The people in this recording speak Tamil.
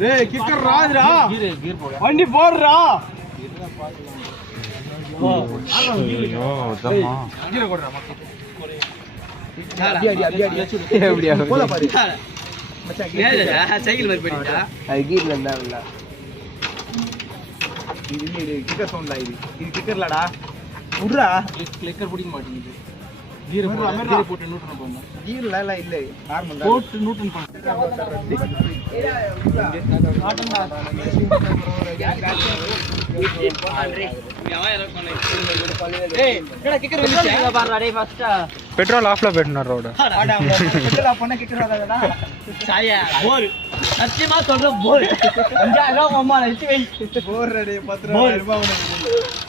டேய் கிக்கர் ராஜ்ரா கீர் போடு வண்டி போடுறா ஐயோ தம்மா கீரை போடுறா அப்படியே போல பாரு சைக்கிள் மாதிரி பண்ணிட்டா அது கீர்ல இருந்தா இல்ல இது கிக்கர் சவுண்ட்ல இது கிக்கர்லடா உட்றா கிளிக்கர் பிடிக்க மாட்டேங்குது கீர் போட்டு நியூட்டன் பண்ணா கீர்ல இல்ல நார்மல் போட்டு நியூட்டன் பண்ணு பெட்ரோல் ஆஃப்ல போயிட்டா ரோடு சத்தியமா சொல்ற போர் 5000 ரூபாய் அம்மா வச்சு வை போர் 10,000 ரூபாய்